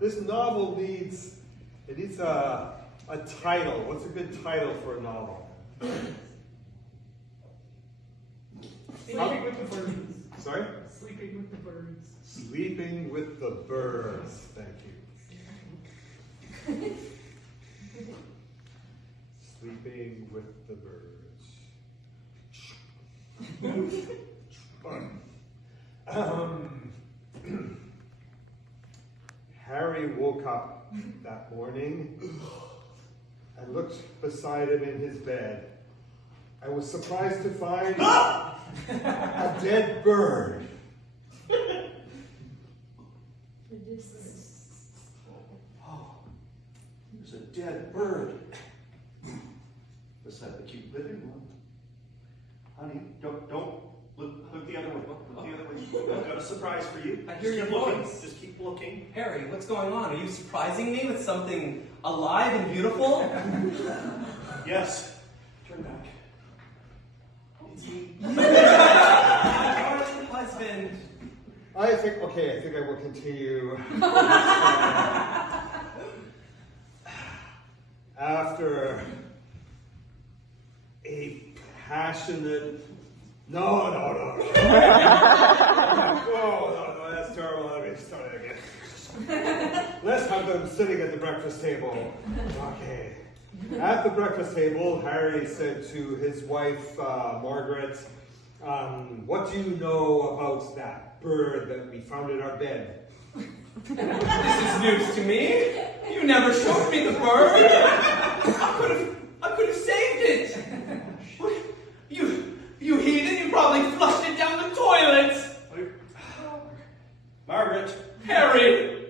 this novel needs a title. What's a good title for a novel? Sleeping with the birds. Sorry? Sleeping with the birds. Sleeping with the birds. Thank you. Sleeping with the birds. Harry woke up that morning and looked beside him in his bed and was surprised to find a dead bird. Oh, there's a dead bird beside the cute living room. Honey, don't look the other way. Look the other way. I've got a surprise for you. I hear your Keep looking. voice. Just keep looking. Harry, what's going on? Are you surprising me with something alive and beautiful? Yes. Turn back. It's me. Darling husband. I think I will continue. After a passionate... No, that's terrible. Let me start it again. Let's have them sitting at the breakfast table. Okay. At the breakfast table, Harry said to his wife, Margaret, what do you know about that bird that we found in our bed? This is news to me. You never showed me the bird. I could have saved it. You heathen, you probably flushed it down the toilet. Margaret. Harry.